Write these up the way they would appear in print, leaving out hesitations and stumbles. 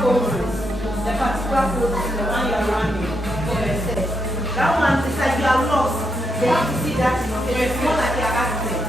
poses, the particular poses, the one you are running for yourself. That one is like you are lost. They have to see that it's more like you are acting.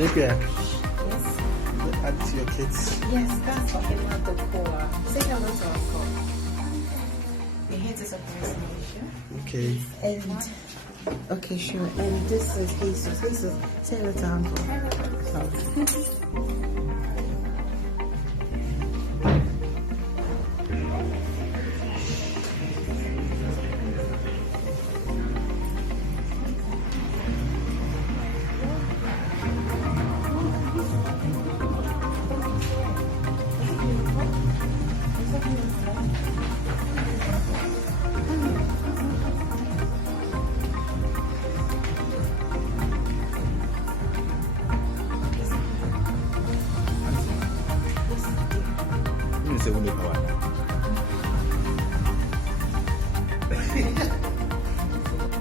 Okay. Yes. Add to your kids. Yes, that's what I want to call. Say hello to our call. We're here to surprise Moesha. Okay. And okay, sure. And this is Jesus. Jesus, say hello to Uncle.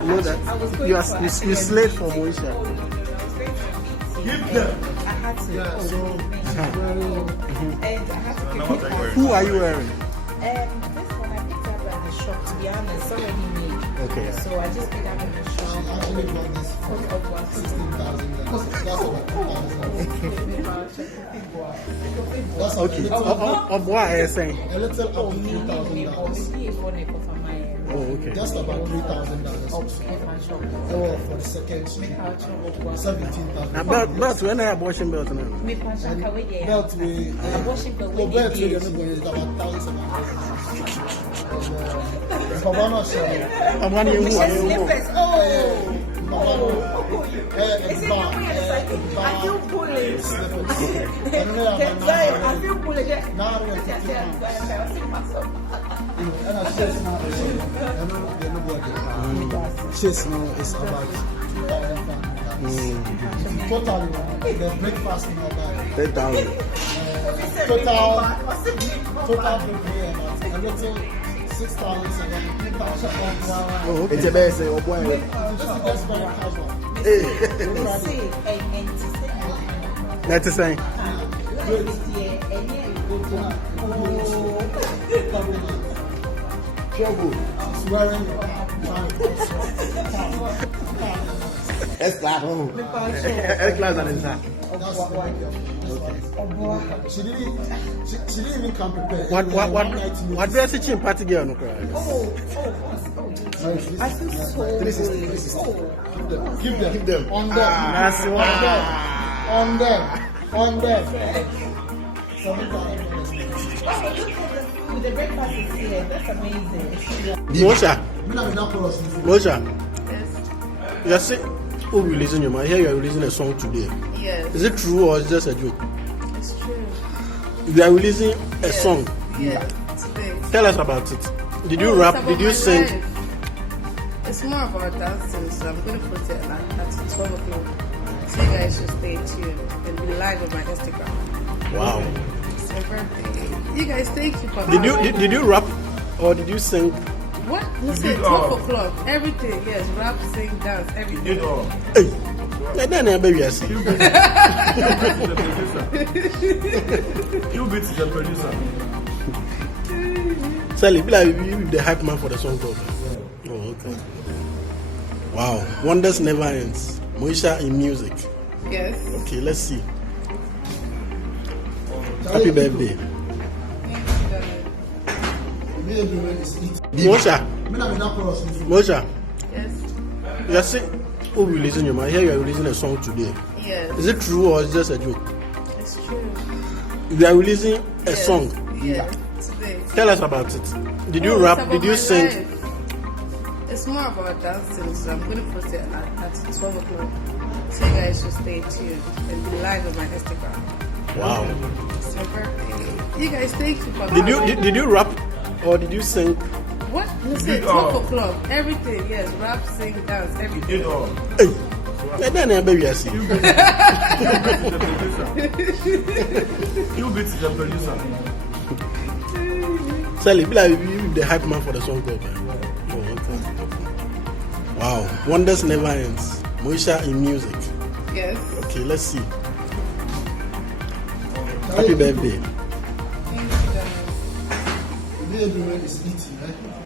You know that you slave for Moesha. Give them. I had to. Yeah, so and I had to pick who are you wearing? this one I picked up at the shop, to be honest, it's already made. Okay. So I just picked up in the shop. I actually bought this for 16,000. That's Okay. Of what are you saying? a little up to $3,000. Oh, okay. Just about $3,000. Oh, for the second street. 17,000. Now, belt when I have washing belt now. Belt with belt with is about 1,000. Kabana sorry. I'm one year old. I feel bullied. I feel bullied. Chase now is about totally the breakfast in our bag. 10,000. Total a little 6,000. Oh, okay. It's a best. Oh boy. This is just very casual. That's the same. She's wearing That's class. That's class on inside. She didn't even come prepared. What dress is she party girl? No cry. I feel so Keep them. On them. That's On them. The breakfast is here. That's amazing. Moesha, Moesha, Yes. you are saying, who releasing your man? I hear you are releasing a song today. Yes. Is it true or is it just a joke? It's true. You are releasing a Yes. song. Yeah. Today. Tell us about it. Did you Oh, rap? it's Did about you my sing? life. It's more about dancing, so I'm going to put it at 12 o'clock. So you guys should stay tuned and be live on my Instagram. Wow. It's my birthday. You guys, thank you for Did you rap or did you sing? What? Listen, 12 o'clock. Everything, yes. Rap, sing, dance, everything. Hey, like that, baby, I see. You beat the producer. Sally, be like you the hype man for the song club. Oh, okay. Wow, wonders never ends. Moesha in music. Yes. Okay, let's see. Happy birthday, Moesha. Moesha, Yes. you are saying, who releasing your man? I hear you are releasing a song today. Yes. Is it true or is it just a joke? It's true. You are releasing a Yes. song. Yeah. Today. Tell us about it. Did you Oh, rap? it's about Did you my sing? life. It's more about dancing, so I'm going to put it at 12 o'clock. So you guys should stay tuned and be live on my Instagram. Wow. It's my birthday. You guys, thank you for Did you rap or did you sing? What? Listen, 12 o'clock. Everything, yes. Rap, sing, dance, everything. Hey, like that, baby, I see. You beat the producer. Sally, be like you the hype man for the song club. Oh, okay. Wow, wonders never ends. Moesha in music. Yes. Okay, let's see. Happy birthday. Thank you, darling.